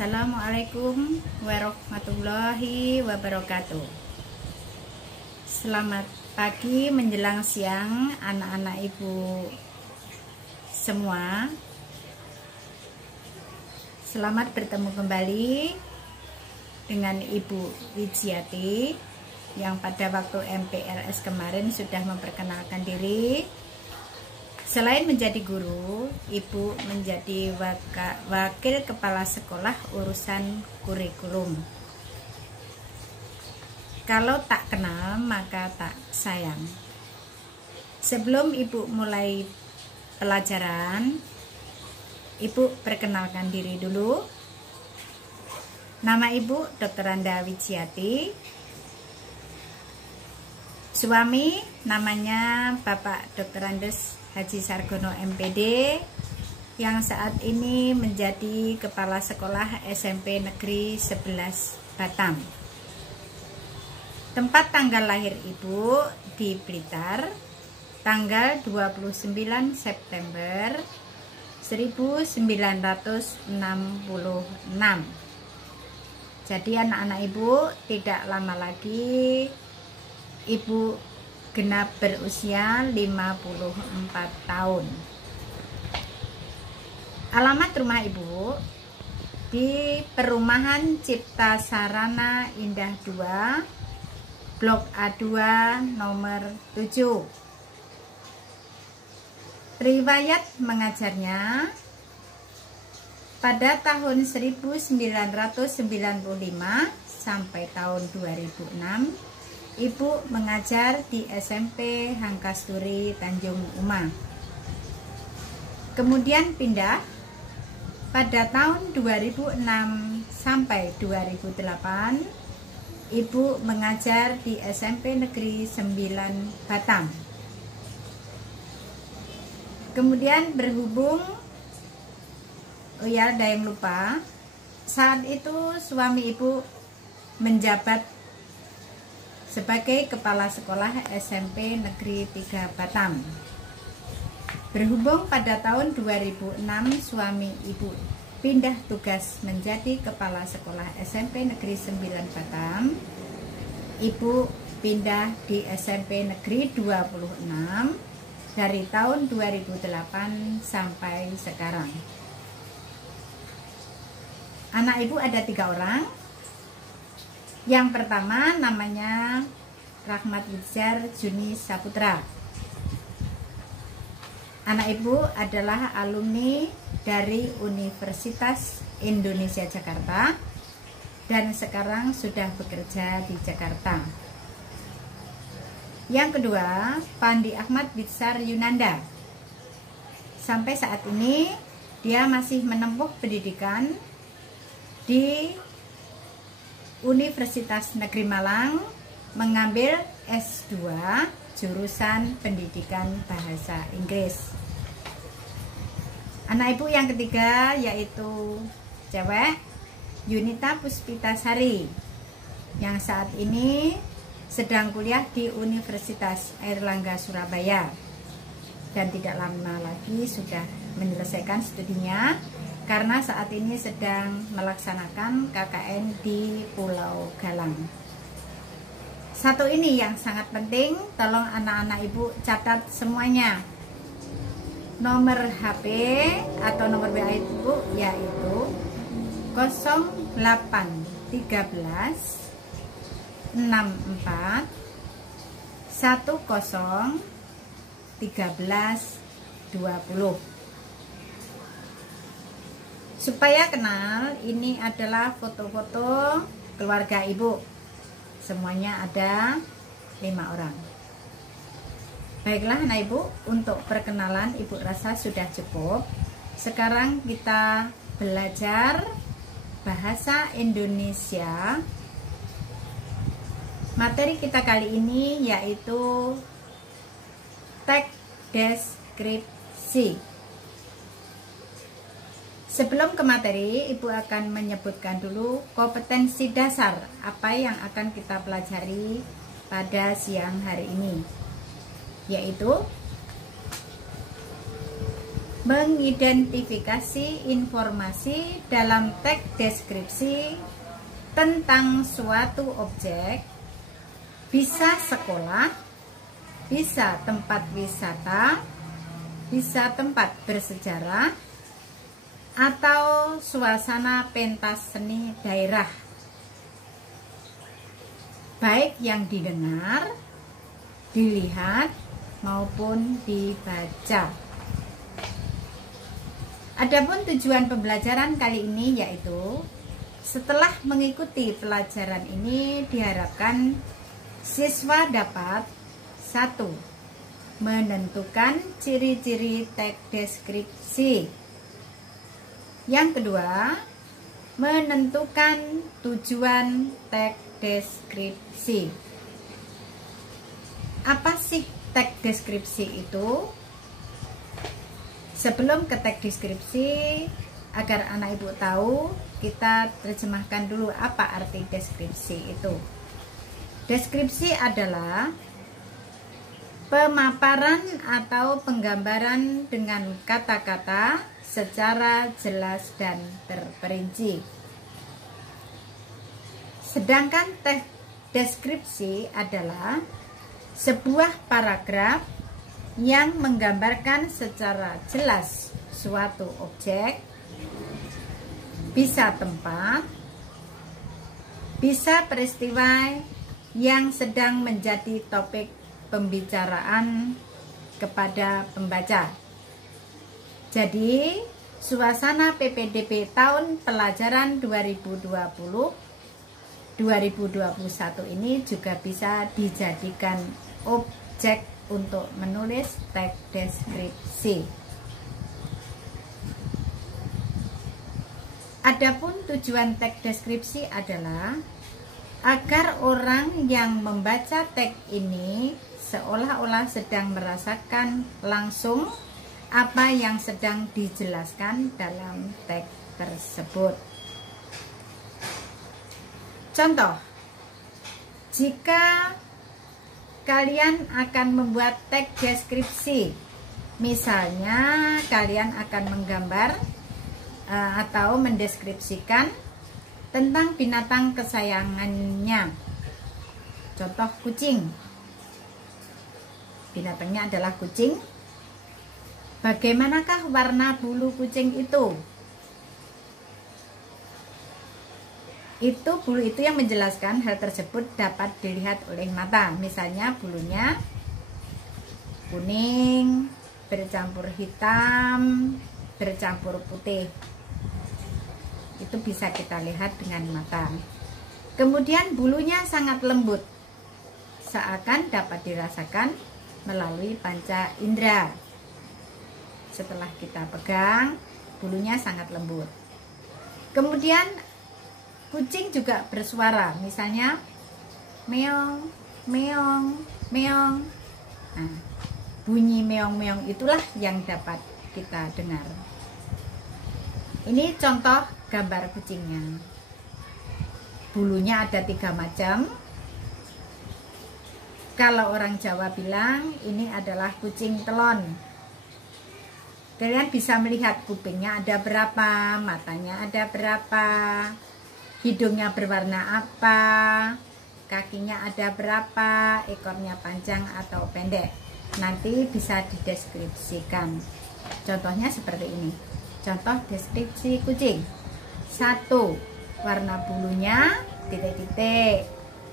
Assalamualaikum warahmatullahi wabarakatuh. Selamat pagi menjelang siang anak-anak ibu semua. Selamat bertemu kembali dengan Ibu Wijiati yang pada waktu MPLS kemarin sudah memperkenalkan diri. Selain menjadi guru, Ibu menjadi wakil kepala sekolah urusan kurikulum. Kalau tak kenal maka tak sayang. Sebelum Ibu mulai pelajaran, Ibu perkenalkan diri dulu. Nama Ibu Dr. Anda Wijiati. Suami namanya Bapak Dr. Andes Haji Sargono MPD yang saat ini menjadi Kepala Sekolah SMP Negeri 11 Batam. Tempat tanggal lahir Ibu di Blitar, tanggal 29 September 1966. Jadi anak-anak Ibu tidak lama lagi Ibu genap berusia 54 tahun. Alamat rumah Ibu di Perumahan Cipta Sarana Indah 2, Blok A2 nomor 7. Riwayat mengajarnya pada tahun 1995 sampai tahun 2006 Ibu mengajar di SMP Hangkasturi Tanjung Uma. Kemudian pindah pada tahun 2006 sampai 2008 Ibu mengajar di SMP Negeri 9 Batam. Kemudian berhubung, ada yang lupa, saat itu suami Ibu menjabat sebagai Kepala Sekolah SMP Negeri 3 Batam. Berhubung pada tahun 2006 suami Ibu pindah tugas menjadi Kepala Sekolah SMP Negeri 9 Batam, Ibu pindah di SMP Negeri 26 dari tahun 2008 sampai sekarang. Anak Ibu ada 3 orang. Yang pertama namanya Rahmat Wijar Juni Saputra. Anak Ibu adalah alumni dari Universitas Indonesia Jakarta dan sekarang sudah bekerja di Jakarta. Yang kedua, Pandi Ahmad Bitsar Yunanda. Sampai saat ini dia masih menempuh pendidikan di Universitas Negeri Malang, mengambil S2 jurusan Pendidikan Bahasa Inggris. Anak Ibu yang ketiga yaitu cewek, Yunita Puspitasari, yang saat ini sedang kuliah di Universitas Airlangga Surabaya dan tidak lama lagi sudah menyelesaikan studinya karena saat ini sedang melaksanakan KKN di Pulau Galang. Satu ini yang sangat penting, tolong anak-anak Ibu catat semuanya. Nomor HP atau nomor WA Ibu yaitu 0813 64 10 13 20. Supaya kenal, ini adalah foto-foto keluarga Ibu. Semuanya ada 5 orang. Baiklah anak Ibu, untuk perkenalan Ibu rasa sudah cukup. Sekarang kita belajar bahasa Indonesia. Materi kita kali ini yaitu teks deskripsi. Sebelum ke materi, Ibu akan menyebutkan dulu kompetensi dasar apa yang akan kita pelajari pada siang hari ini, yaitu mengidentifikasi informasi dalam teks deskripsi tentang suatu objek, bisa sekolah, bisa tempat wisata, bisa tempat bersejarah, atau suasana pentas seni daerah, baik yang didengar, dilihat, maupun dibaca. Adapun tujuan pembelajaran kali ini yaitu setelah mengikuti pelajaran ini diharapkan siswa dapat 1. Menentukan ciri-ciri teks deskripsi. Yang kedua, menentukan tujuan teks deskripsi. Apa sih teks deskripsi itu? Sebelum ke teks deskripsi, agar anak ibu tahu, kita terjemahkan dulu apa arti deskripsi itu. Deskripsi adalah pemaparan atau penggambaran dengan kata-kata secara jelas dan terperinci. Sedangkan teks deskripsi adalah sebuah paragraf yang menggambarkan secara jelas suatu objek, bisa tempat, bisa peristiwa yang sedang menjadi topik pembicaraan kepada pembaca. Jadi, suasana PPDB tahun pelajaran 2020-2021 ini juga bisa dijadikan objek untuk menulis teks deskripsi. Adapun tujuan teks deskripsi adalah agar orang yang membaca teks ini seolah-olah sedang merasakan langsung apa yang sedang dijelaskan dalam teks tersebut. Contoh, jika kalian akan membuat teks deskripsi, misalnya kalian akan menggambar atau mendeskripsikan tentang binatang kesayangannya. Contoh kucing. Binatangnya adalah kucing. Bagaimanakah warna bulu kucing itu? Bulu itu yang menjelaskan hal tersebut dapat dilihat oleh mata. Misalnya bulunya kuning, bercampur hitam, bercampur putih. Itu bisa kita lihat dengan mata. Kemudian bulunya sangat lembut, seakan dapat dirasakan melalui panca indera. Setelah kita pegang, bulunya sangat lembut. Kemudian kucing juga bersuara, misalnya meong, meong, meong. Nah, bunyi meong-meong itulah yang dapat kita dengar. Ini contoh gambar kucingnya. Bulunya ada 3 macam. Kalau orang Jawa bilang ini adalah kucing telon. Kalian bisa melihat kupingnya ada berapa, matanya ada berapa, hidungnya berwarna apa, kakinya ada berapa, ekornya panjang atau pendek. Nanti bisa dideskripsikan. Contohnya seperti ini. Contoh deskripsi kucing. 1. Warna bulunya titik-titik,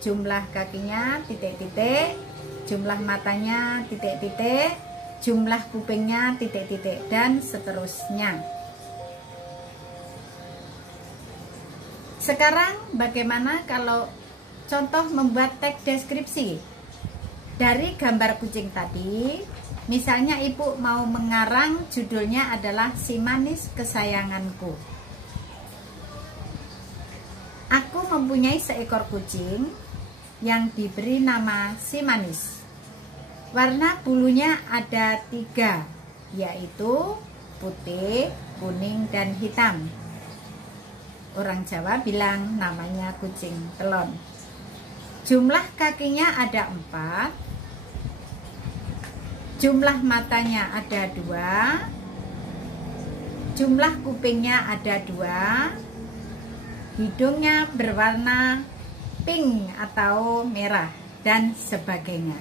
jumlah kakinya titik-titik, jumlah matanya titik-titik, jumlah kupingnya titik-titik, dan seterusnya. Sekarang bagaimana kalau contoh membuat teks deskripsi dari gambar kucing tadi? Misalnya ibu mau mengarang, judulnya adalah Si Manis Kesayanganku. Aku mempunyai seekor kucing yang diberi nama Si Manis. Warna bulunya ada 3, yaitu putih, kuning, dan hitam. Orang Jawa bilang namanya kucing telon. Jumlah kakinya ada 4, jumlah matanya ada 2, jumlah kupingnya ada 2, hidungnya berwarna pink atau merah, dan sebagainya.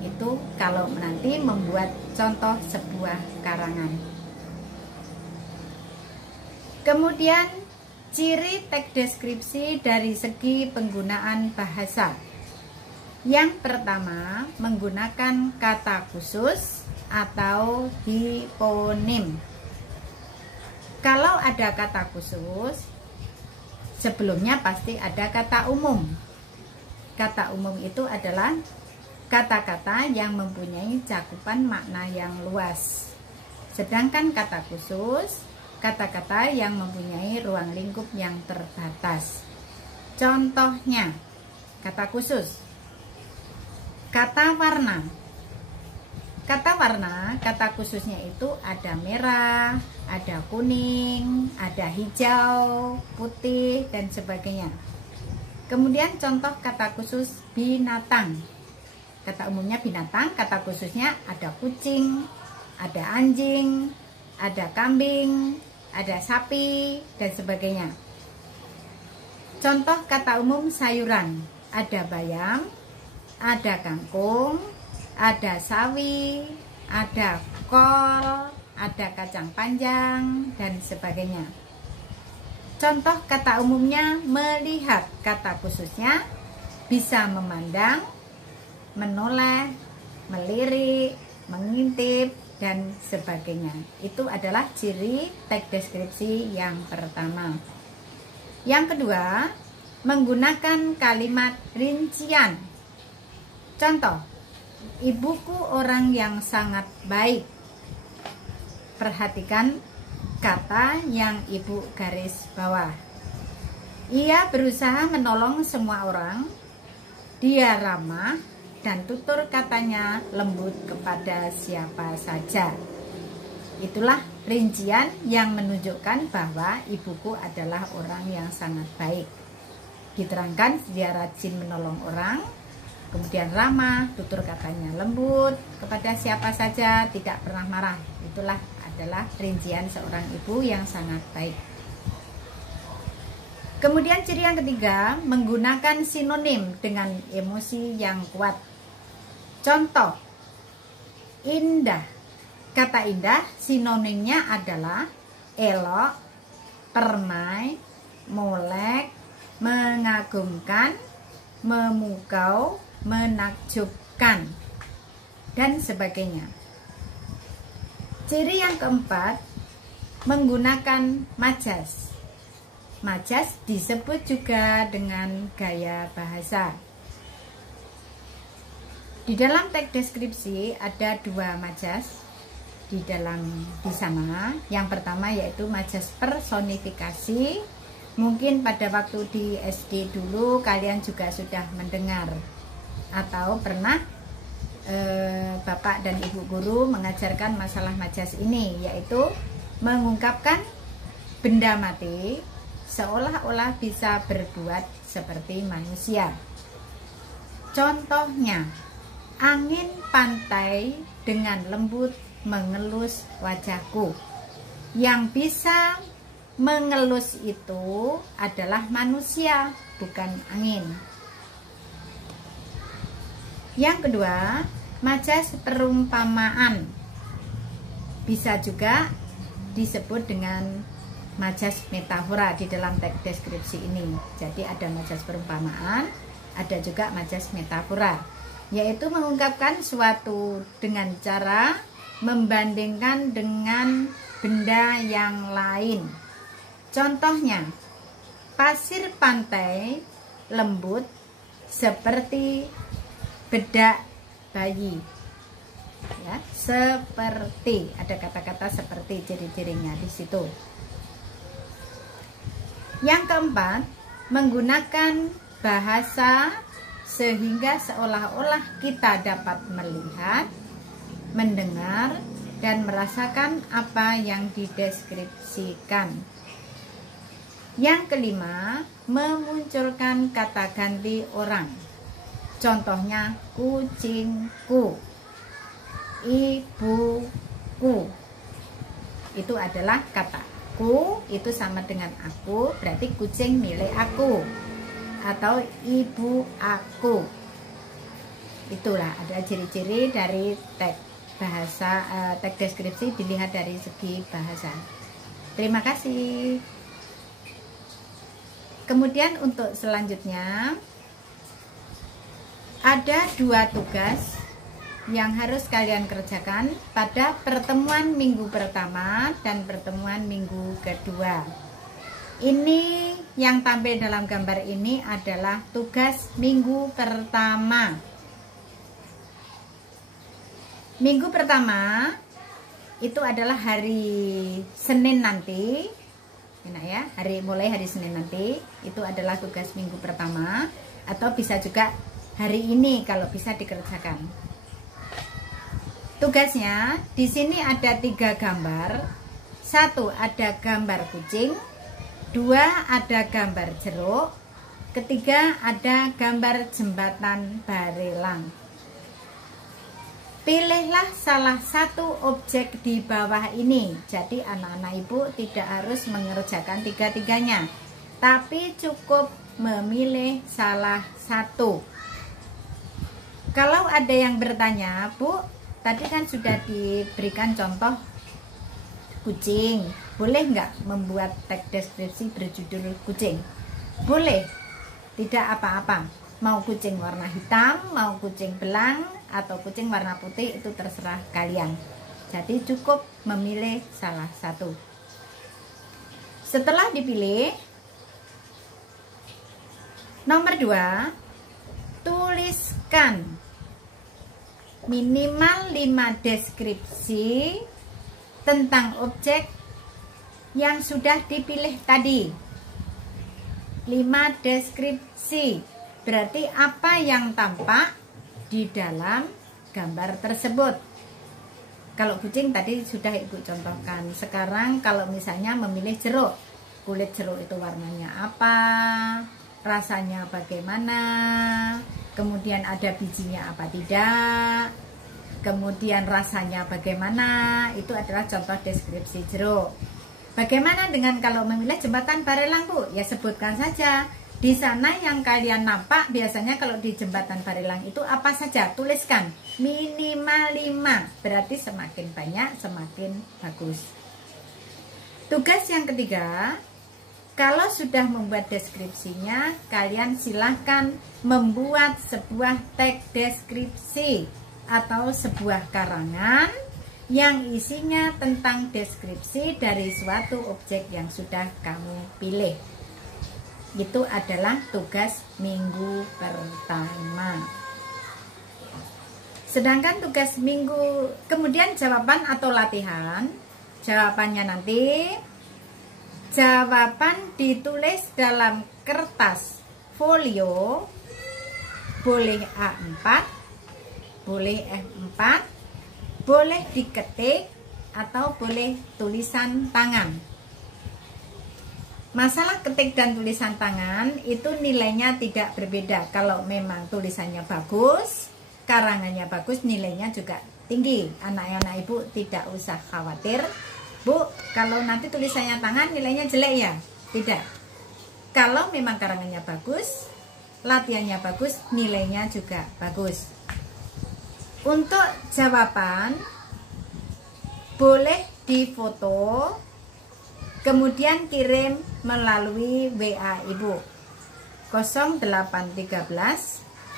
Itu kalau nanti membuat contoh sebuah karangan. Kemudian ciri teks deskripsi dari segi penggunaan bahasa. Yang pertama, menggunakan kata khusus atau hiponim. Kalau ada kata khusus, sebelumnya pasti ada kata umum. Kata umum itu adalah kata-kata yang mempunyai cakupan makna yang luas. Sedangkan kata khusus, kata-kata yang mempunyai ruang lingkup yang terbatas. Contohnya, kata khusus. Kata warna. Kata warna, kata khususnya itu ada merah, ada kuning, ada hijau, putih, dan sebagainya. Kemudian contoh kata khusus binatang. Kata umumnya binatang, kata khususnya ada kucing, ada anjing, ada kambing, ada sapi, dan sebagainya. Contoh kata umum sayuran, ada bayam, ada kangkung, ada sawi, ada kol, ada kacang panjang, dan sebagainya. Contoh kata umumnya melihat, kata khususnya bisa memandang, menoleh, melirik, mengintip, dan sebagainya. Itu adalah ciri teks deskripsi yang pertama. Yang kedua, menggunakan kalimat rincian. Contoh, ibuku orang yang sangat baik. Perhatikan kata yang ibu garis bawah. Ia berusaha menolong semua orang. Dia ramah dan tutur katanya lembut kepada siapa saja. Itulah rincian yang menunjukkan bahwa ibuku adalah orang yang sangat baik. Diterangkan dia rajin menolong orang, kemudian ramah, tutur katanya lembut kepada siapa saja, tidak pernah marah. Itulah adalah rincian seorang ibu yang sangat baik. Kemudian ciri yang ketiga, menggunakan sinonim dengan emosi yang kuat. Contoh, indah. Kata indah sinonimnya adalah elok, permai, molek, mengagumkan, memukau, menakjubkan, dan sebagainya. Ciri yang keempat, menggunakan majas. Majas disebut juga dengan gaya bahasa. Di dalam teks deskripsi ada 2 majas di sana. Yang pertama yaitu majas personifikasi. Mungkin pada waktu di SD dulu kalian juga sudah mendengar atau pernah Bapak dan Ibu guru mengajarkan masalah majas ini, yaitu mengungkapkan benda mati seolah-olah bisa berbuat seperti manusia. Contohnya, angin pantai dengan lembut mengelus wajahku. Yang bisa mengelus itu adalah manusia, bukan angin. Yang kedua, majas perumpamaan. Bisa juga disebut dengan majas metafora di dalam teks deskripsi ini. Jadi ada majas perumpamaan, ada juga majas metafora, yaitu mengungkapkan suatu dengan cara membandingkan dengan benda yang lain. Contohnya, pasir pantai lembut seperti bedak bayi. Ya, seperti, ada kata-kata seperti, ciri-cirinya di situ. Yang keempat, menggunakan bahasa sehingga seolah-olah kita dapat melihat, mendengar, dan merasakan apa yang dideskripsikan. Yang kelima, memunculkan kata ganti orang. Contohnya, kucingku, ibuku. itu adalah kata ku, itu sama dengan aku, berarti kucing milik aku atau ibu aku. Itulah ada ciri-ciri dari teks bahasa, teks deskripsi dilihat dari segi bahasa. Terima kasih. Kemudian untuk selanjutnya ada 2 tugas yang harus kalian kerjakan pada pertemuan minggu pertama dan pertemuan minggu kedua. Ini yang tampil dalam gambar ini adalah tugas minggu pertama. Minggu pertama itu adalah hari Senin nanti. Enak ya, mulai hari Senin nanti itu adalah tugas minggu pertama, atau bisa juga hari ini kalau bisa dikerjakan. Tugasnya di sini ada 3 gambar. 1 ada gambar kucing, 2 ada gambar jeruk, 3 ada gambar jembatan barelang. Pilihlah salah satu objek di bawah ini. Jadi anak-anak ibu tidak harus mengerjakan 3-tiganya, tapi cukup memilih salah satu. Kalau ada yang bertanya, Bu, tadi kan sudah diberikan contoh kucing, boleh nggak membuat teks deskripsi berjudul kucing? Boleh, tidak apa-apa. Mau kucing warna hitam, mau kucing belang, atau kucing warna putih, itu terserah kalian. Jadi cukup memilih salah satu. Setelah dipilih, nomor 2, tuliskan minimal 5 deskripsi tentang objek yang sudah dipilih tadi. 5 deskripsi berarti apa yang tampak di dalam gambar tersebut. Kalau kucing tadi sudah ibu contohkan. Sekarang kalau misalnya memilih jeruk, kulit jeruk itu warnanya apa, rasanya bagaimana, kemudian ada bijinya apa tidak, kemudian rasanya bagaimana, itu adalah contoh deskripsi jeruk. Bagaimana dengan kalau memilih jembatan barelang, Bu? Ya sebutkan saja. Di sana yang kalian nampak biasanya kalau di jembatan barelang itu apa saja, tuliskan minimal 5, berarti semakin banyak semakin bagus. Tugas yang ketiga, kalau sudah membuat deskripsinya, kalian silahkan membuat sebuah teks deskripsi atau sebuah karangan yang isinya tentang deskripsi dari suatu objek yang sudah kamu pilih. Itu adalah tugas minggu pertama. Sedangkan tugas minggu kemudian jawaban atau latihan, jawabannya nanti jawaban ditulis dalam kertas folio, boleh A4, boleh F4, boleh diketik atau boleh tulisan tangan. Masalah ketik dan tulisan tangan itu nilainya tidak berbeda. Kalau memang tulisannya bagus, karangannya bagus, nilainya juga tinggi. Anak-anak ibu tidak usah khawatir, Bu, kalau nanti tulisannya tangan nilainya jelek ya? Tidak. Kalau memang karangannya bagus, latihannya bagus, nilainya juga bagus. Untuk jawaban boleh difoto, kemudian kirim melalui WA Ibu 0813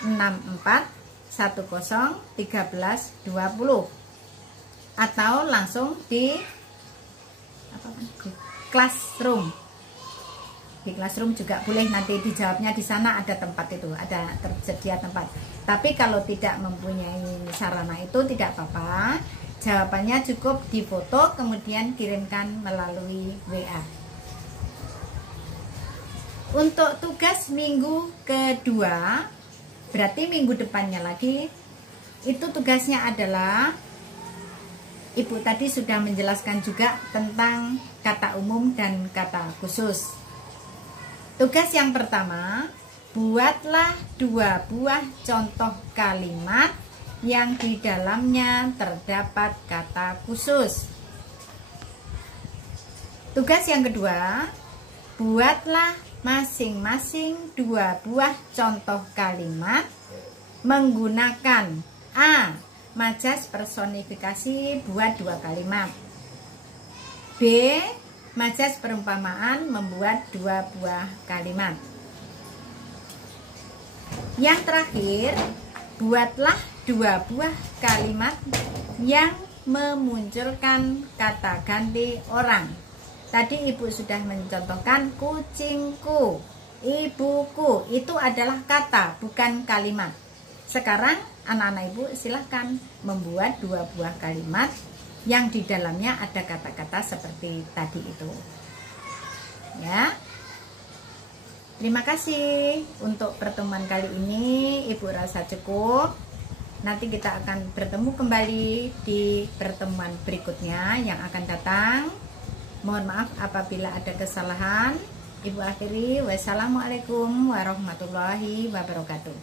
64 10 13 20 atau langsung di Classroom. Di Classroom juga boleh, nanti dijawabnya di sana, ada tempat itu, ada tersedia tempat. Tapi kalau tidak mempunyai sarana itu tidak apa-apa. Jawabannya cukup difoto kemudian kirimkan melalui WA. Untuk tugas minggu kedua, berarti minggu depannya lagi, itu tugasnya adalah, Ibu tadi sudah menjelaskan juga tentang kata umum dan kata khusus. Tugas yang pertama, buatlah 2 buah contoh kalimat yang di dalamnya terdapat kata khusus. Tugas yang kedua, buatlah masing-masing 2 buah contoh kalimat menggunakan A. Majas personifikasi buat 2 kalimat. B. Majas perumpamaan membuat 2 buah kalimat. Yang terakhir, buatlah 2 buah kalimat yang memunculkan kata ganti orang. Tadi ibu sudah mencontohkan kucingku, ibuku, itu adalah kata bukan kalimat. Sekarang anak-anak ibu silahkan membuat 2 buah kalimat yang di dalamnya ada kata-kata seperti tadi itu. Ya. Terima kasih untuk pertemuan kali ini. Ibu rasa cukup. Nanti kita akan bertemu kembali di pertemuan berikutnya yang akan datang. Mohon maaf apabila ada kesalahan. Ibu akhiri, wassalamualaikum warahmatullahi wabarakatuh.